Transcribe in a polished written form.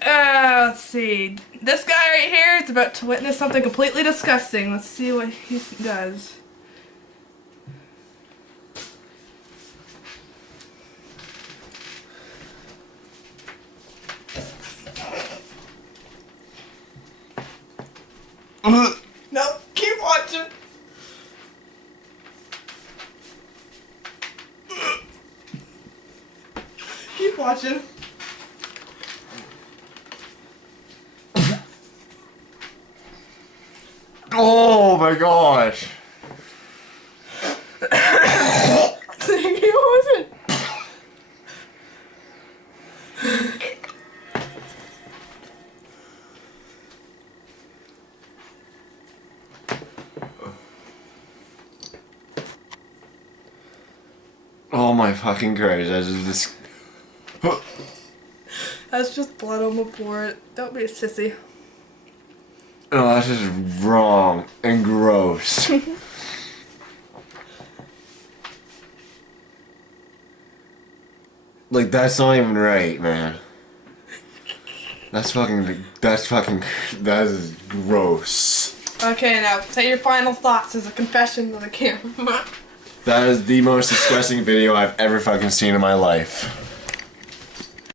Let's see. This guy right here is about to witness something completely disgusting. Let's see what he does. No, keep watching. Keep watching. Oh my gosh. He wasn't. Oh my fucking Christ, that's just That's just blood on the board. Don't be a sissy. oh, that's just wrong and gross. Like, that's not even right, man. That is gross. Okay, now say your final thoughts as a confession to the camera. That is the most disgusting video I've ever fucking seen in my life.